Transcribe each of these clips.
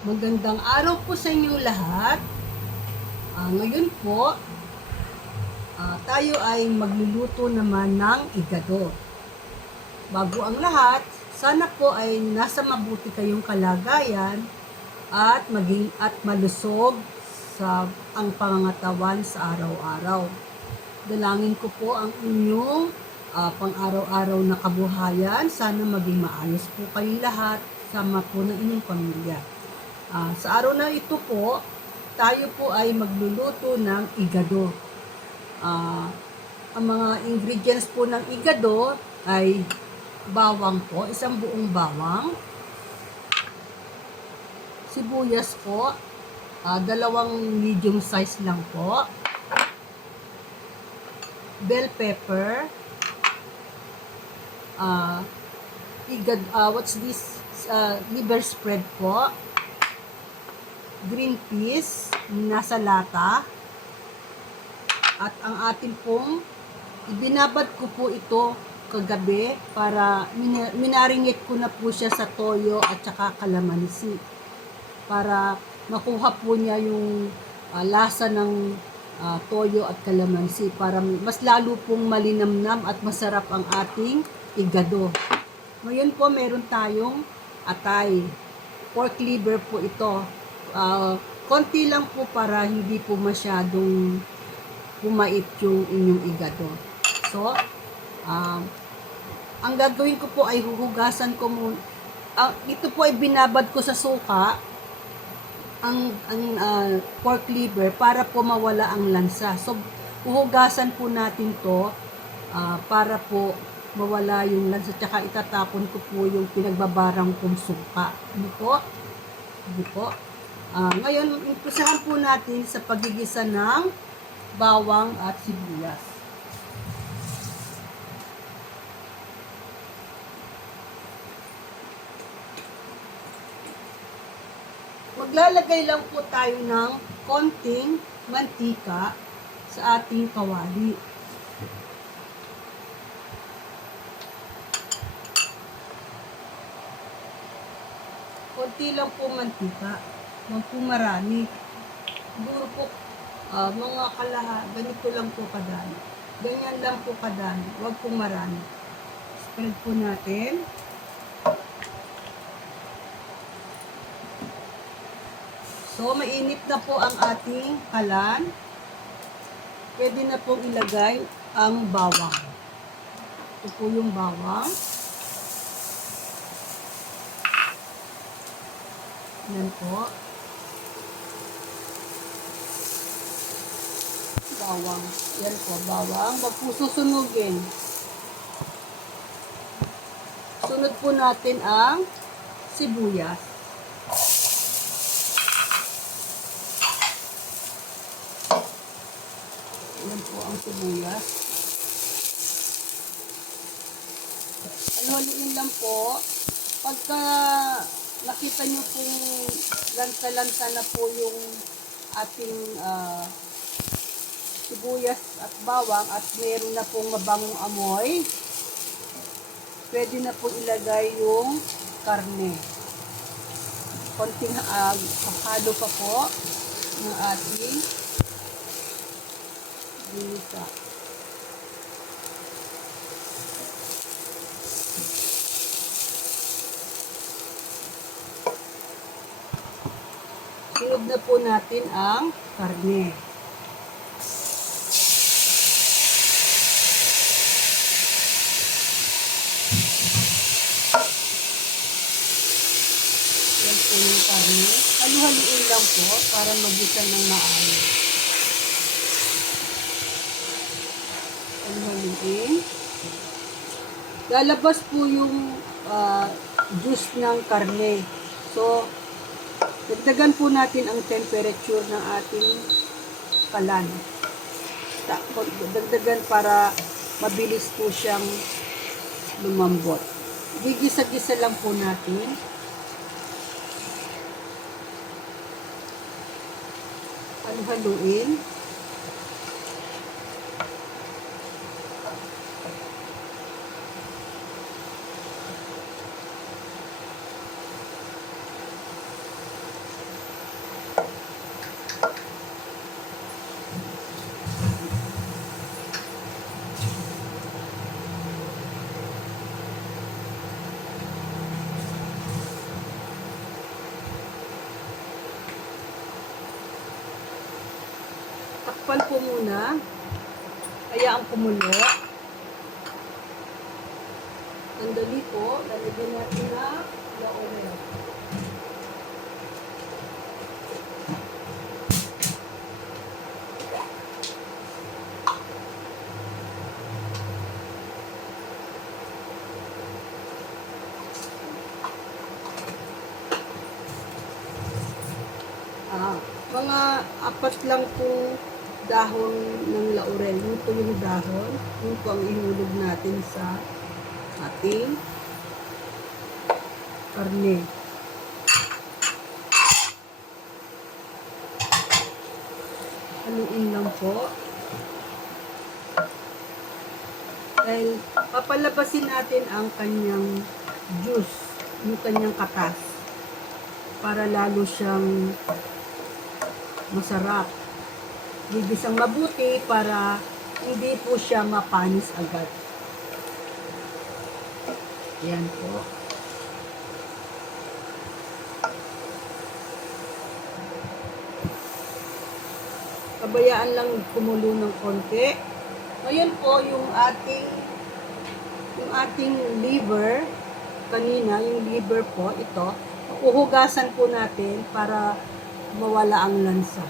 Magandang araw po sa inyong lahat. Ngayon po, tayo ay magluluto naman ng igado. Bago ang lahat, sana po ay nasa mabuti kayong kalagayan at malusog sa ang pangangatawan sa araw-araw. Dalangin ko po ang inyong pang-araw-araw na kabuhayan. Sana maging maayos po kayong lahat, sama po ng inyong pamilya. Sa araw na ito po, tayo po ay magluluto ng igado. Ang mga ingredients po ng igado ay bawang po, isang buong bawang, sibuyas po, dalawang medium size lang po, bell pepper, what's this? Liver spread po, green peas, nasa lata, at ang atin pong ibinabad ko po ito kagabi para minarinate ko na po siya sa toyo at saka kalamansi para makuha po niya yung lasa ng toyo at kalamansi para mas lalo pong malinamnam at masarap ang ating igado. Ngayon po meron tayong atay, pork liver po ito. Konti lang po para hindi po masyadong pumait yung inyong igado. So, ang gagawin ko po ay huhugasan ko muna. Ito po ay binabad ko sa suka ang pork liver para po mawala ang lansa. So, huhugasan po natin to para po mawala yung lansa. Tsaka itatapon ko po yung pinagbabarang kong suka. Ano po? Ano po? Ngayon, umpisahan po natin sa pagigisa ng bawang at sibuyas. Maglalagay lang po tayo ng konting mantika sa ating kawali. Konti lang po mantika. Huwag po marami. Siguro po mga ganito lang po kadami. Ganyan lang po kadami. Huwag po marami. Spread po natin. So, mainit na po ang ating kalan. Pwede na pong ilagay ang bawang. Ito po yung bawang. Yan po. Bawang. Yan po, bawang. Wag po susunugin. Sunod po natin ang sibuyas. Yan po ang sibuyas. Haluin lang po. Pagka nakita nyo pong lansa-lansa na po yung ating sibuyas at bawang at meron na pong mabangong amoy, pwede na po ilagay yung karne. Konting halo pa po ng ating ginisa. Sunod na po natin ang karne. Yan po yung karne. Halu-haluin lang po para magisa ng maayos. Halu-haluin. Lalabas po yung juice ng karne. So, dagdagan po natin ang temperature ng ating kalan. Dagdagan para mabilis po siyang lumambot. Gigisa-gisa lang po natin. Halu-haluin. Takpan po muna. Hayaan kumulo. Sandali po, lalagyan natin na laurel. Mga 4 lang po dahon ng laurel. Yun po yung dahon. Yun po ang ihulog natin sa ating karne. Haluin lang po. Dahil papalabasin natin ang kanyang juice, yung kanyang katas, para lalo siyang masarap. Gigisang mabuti para hindi po siya mapanis agad. Yan po. Pabayaan lang kumulo ng konti. Ngayon po yung ating liver kanina, yung liver po ito, uhugasan po natin para mawala ang lansa.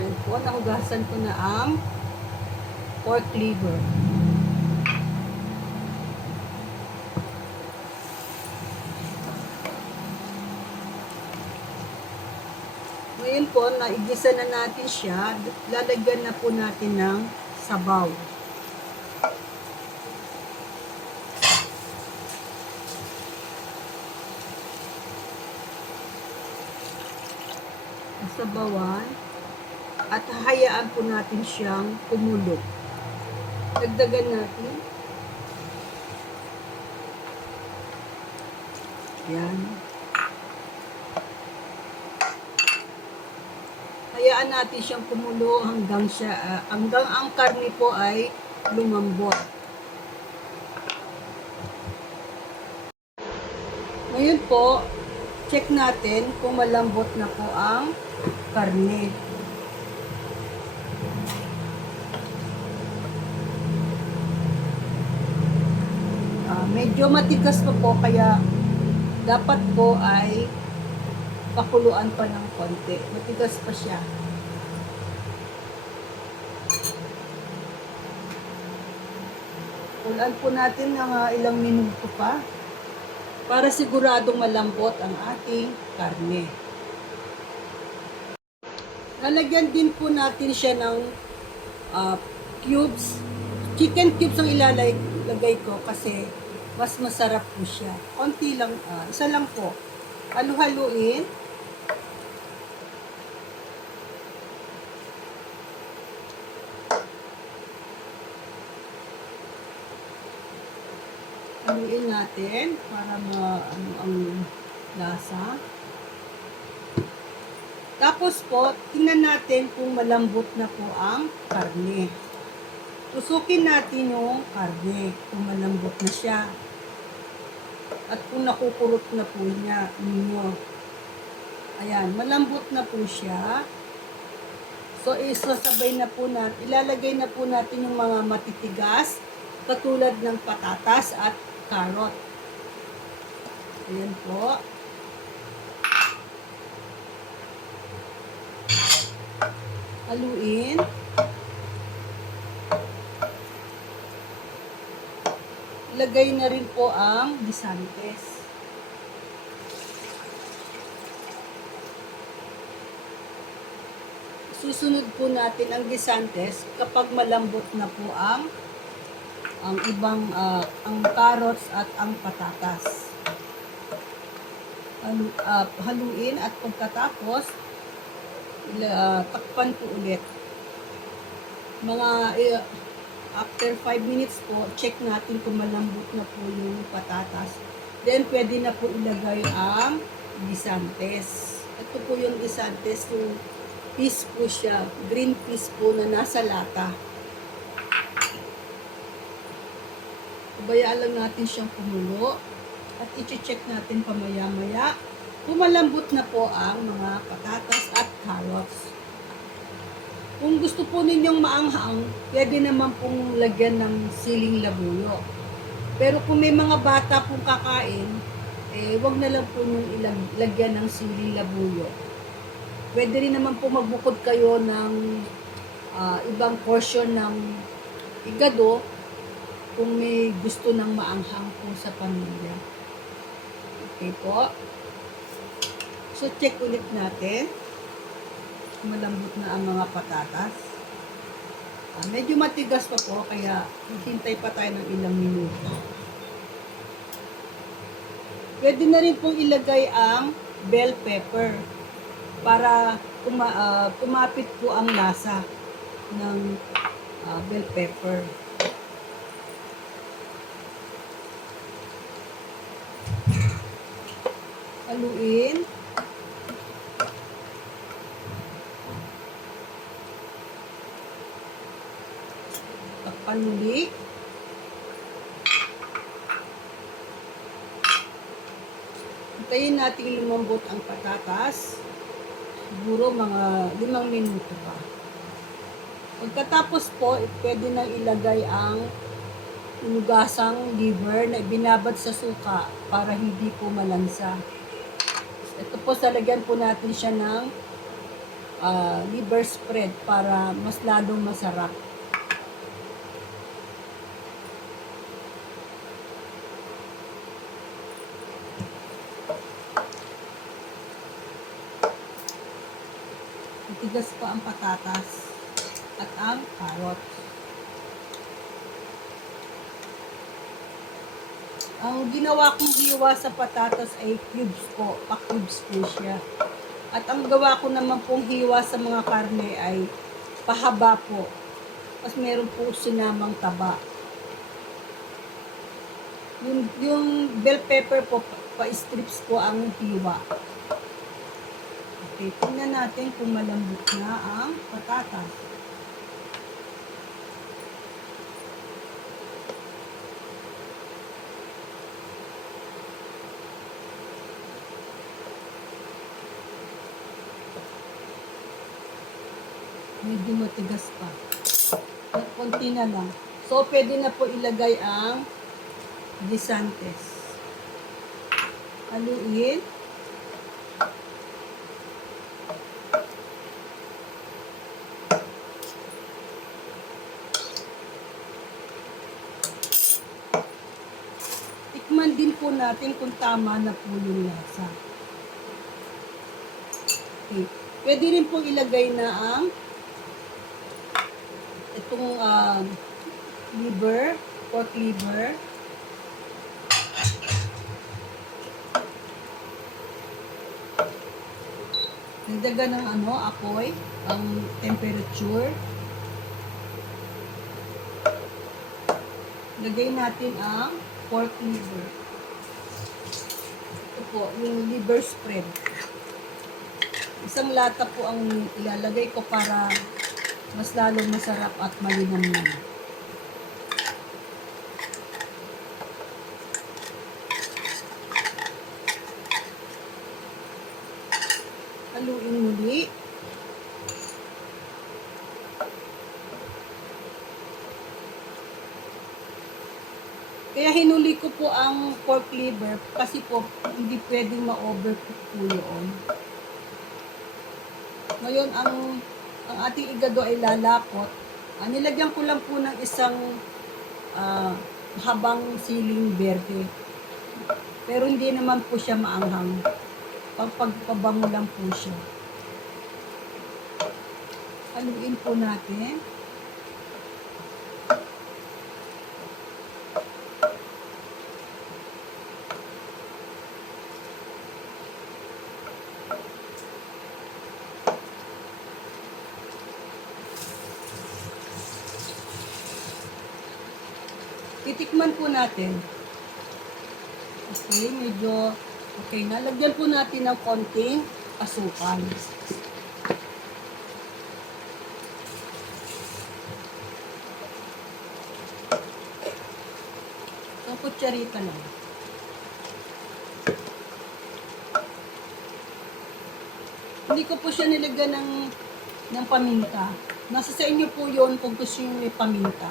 Yan po, nahugasan ko na ang pork liver. Ngayon po, naigisa na natin siya. Lalagyan na po natin ng sabaw. Sabawan. At hayaan po natin siyang kumulo. Dagdagan natin. Yan. Hayaan natin siyang kumulo hanggang ang karne po ay lumambot. Ngayon po, check natin kung malambot na po ang karne. Medyo matigas pa po, kaya dapat po ay pakuluan pa ng konti. Matigas pa siya. Kuluan po natin ng ilang minuto pa para siguradong malambot ang ating karne. Lalagyan din po natin siya ng cubes. Chicken cubes ang ilalagay ko kasi mas masarap po siya. Konti lang, isa lang po. Halu-haluin. Haluin natin para ang lasa. Tapos po, tingnan natin kung malambot na po ang karne. Tusukin natin yung karne kung malambot na siya. At kung nakukurot na po niya ninyo. Ayan, malambot na po siya. So, isasabay na po natin, ilalagay na po natin yung mga matitigas, katulad ng patatas at carrot. Ayan po. Haluin. Lagay na rin po ang guisantes. Susunod po natin ang guisantes kapag malambot na po ang ang carrots at ang patatas. Haluin at pagkatapos takpan po ulit. After 5 minutes po, check natin kung malambot na po yung patatas Then, pwede na po ilagay ang guisantes. Ito po yung guisantes, yung peas po siya, green peas po na nasa lata. Pabayaan lang natin siyang kumulo at i-check natin pamaya-maya. Pumalambot na po ang mga patatas at carrots. Kung gusto po ninyong maanghang, pwede naman pong lagyan ng siling labuyo. Pero kung may mga bata pong kakain, wag na lang po nung ilagyan ng siling labuyo. Pwede rin naman po magbukod kayo ng ibang portion ng igado kung may gusto ng maanghang po sa pamilya. Okay po. So, check ulit natin. Malambot na ang mga patatas. Medyo matigas pa po, kaya hintay pa tayo ng ilang minuto. Pwede na rin pong ilagay ang bell pepper para kumapit po ang lasa ng bell pepper. Haluin. Takpan muli. Hintayin natin lumambot ang patatas. Siguro mga 5 minuto pa. Pagkatapos po, pwede nang ilagay ang inugasang liver na binabad sa suka para hindi po malansa. Ito po, salagyan po natin siya ng liver spread para mas lalong masarap. Matigas pa ang patatas at ang carrots. Ang ginawa kong hiwa sa patatas ay cubes po, pa-cubes po siya. At ang gawa ko naman pong hiwa sa mga karne ay pahaba po. Mas meron po sinamang taba. Yung bell pepper po, pa-strips po ang hiwa. Okay, tingnan natin kung malambot na ang patatas. Medyo matigas pa. At konti na lang. So, pwede na po ilagay ang guisantes. Haluin. Tikman din po natin kung tama na po yung lasa. Okay. Pwede rin po ilagay na ang itong liver, pork liver. Nagdagan ng apoy, ang temperature. Lagay natin ang pork liver. Ito po, yung liver spread. Isang lata po ang ilalagay ko para mas lalong masarap at malinamnam. Haluin muli. Kaya hinuli ko po ang pork liver kasi po hindi pwedeng ma-overcook po yun. Ngayon, ang ating igado ay lalapot. Nilagyan ko lang po ng isang habang siling berde. Pero hindi naman po siya maanghang. Pagpabango lang po siya. Haluin po natin. Titikman po natin. Okay, medyo okay na. Lagyan po natin ng konting asukal. So, kutsarita lang. Hindi ko po siya nilagyan ng paminta. Nasa sa inyo po yun kung gusto nyo may paminta.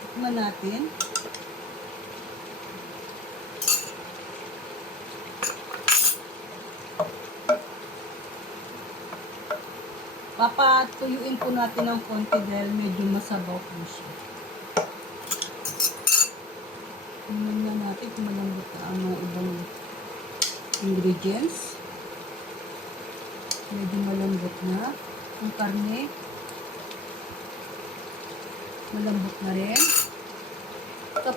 Tikman natin. Papatuyuin po natin ng konti dahil medyo masabaw po siya. Tingnan na natin kung malambot na ang mga ibang ingredients. Medyo malambot na. Ang karne, malambot na rin. So,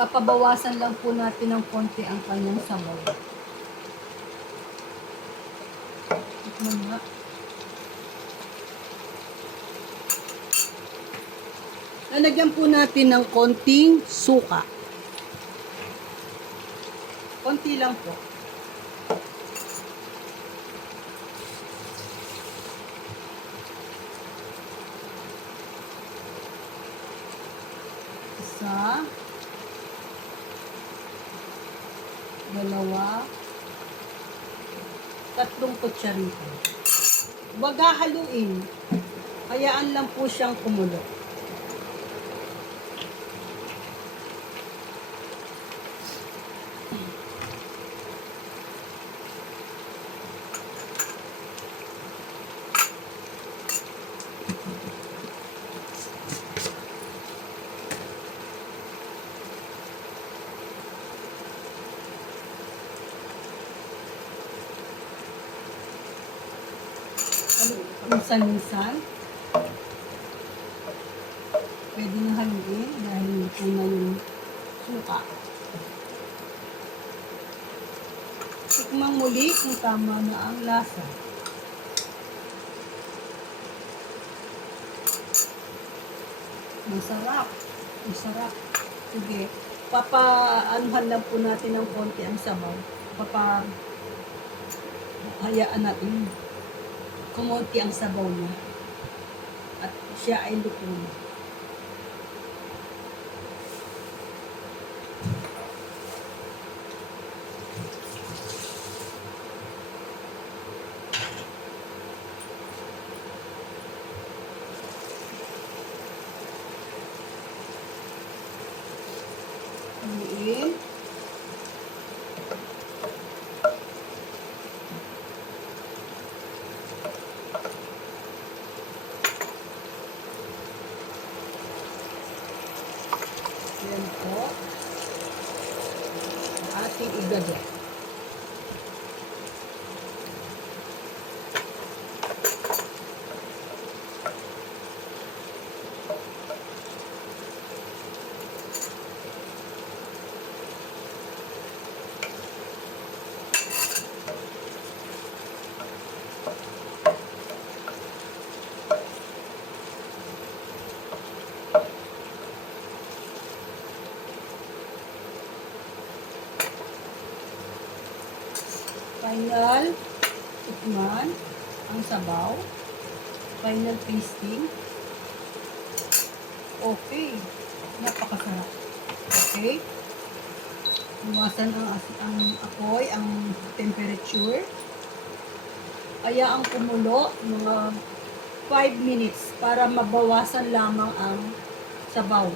papabawasan lang po natin ng konti ang kanyang sabaw. Tikman nga. Lalagyan po natin ng konting suka. Konti lang po. Isa, dalawa, tatlong kutsarita. Huwag haluin. Hayaan lang po siyang kumulo. Minsan-minsan. Pwede nyo haluin dahil ito na yung suka. Tikmang muli kung tama na ang lasa. Masarap. Masarap. Sige. Papaanuhan lang po natin ng konti ang sabaw. Hayaan natin kumunti ang sabaw niya. At siya ay luto na. Haluin. Yan po. Ating igabi. Final tikman ang sabaw. Final tasting. Okay. Napakasarap. Okay. Iwasan ang apoy, ang temperature. Hayaang kumulo mga 5 minutes para mabawasan lamang ang sabaw.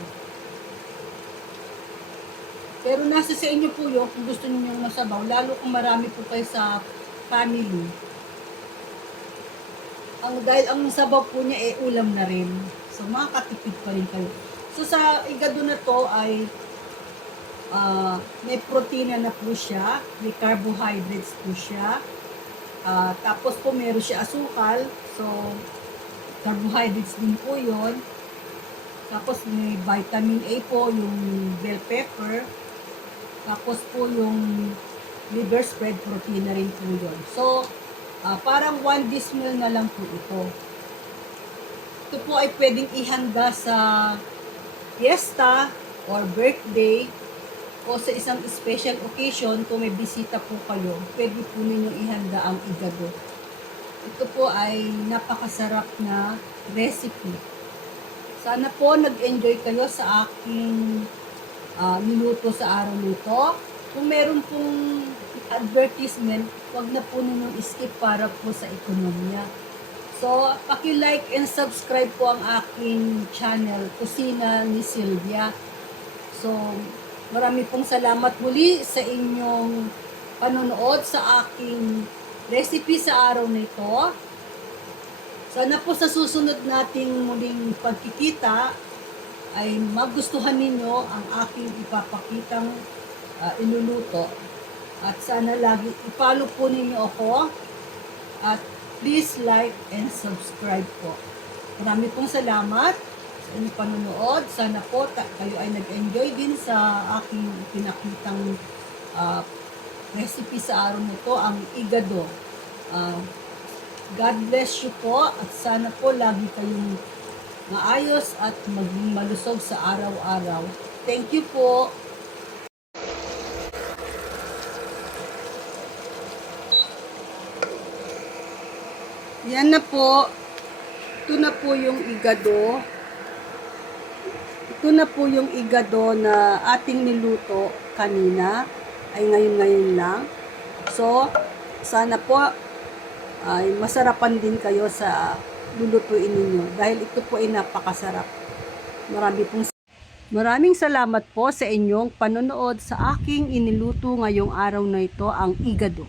Pero nasa sa inyo po yun kung gusto niyo ng masabaw, lalo kung marami po kayo sa family. Dahil ang sabaw po niya ulam na rin. So makakatipid pa rin kayo. So sa igado na to ay may protina na po siya, may carbohydrates po siya. Tapos po meron siya asukal, so carbohydrates din po yon. Tapos may vitamin A po, yung bell pepper. Tapos po yung liver spread, protein na rin po yun. So, Parang 1 dismil na lang po ito. Ito po ay pwedeng ihanda sa fiesta or birthday o sa isang special occasion. Kung may bisita po kayo, pwede po ninyong ihanda ang igado. Ito po ay napakasarap na recipe. Sana po nag-enjoy kayo sa aking niluto sa araw nito. Kung meron pong advertisement, wag na po ninyong skip para po sa ekonomiya. So, paki-like and subscribe po ang aking channel, Kusina ni Sylvia. So, marami pong salamat muli sa inyong panonood sa aking recipe sa araw nito. Sana po sa susunod nating muling pagkikita ay magustuhan ninyo ang aking ipapakitang iluluto. At sana lagi i-follow po ninyo ako. At please like and subscribe po. Marami pong salamat sa inyong panonood. Sana po kayo ay nag-enjoy din sa aking pinakitang recipe sa araw nito, ang igado. God bless you po at sana po lagi kayong maayos at maging malusog sa araw-araw. Thank you po. Yan na po. Ito na po yung igado. Ito na po yung igado na ating niluto kanina. Ay ngayon lang. So, sana po ay masarapan din kayo sa lulutuin ninyo. Dahil ito po ay napakasarap. Maraming salamat po sa inyong panonood sa aking iniluto ngayong araw na ito, ang igado.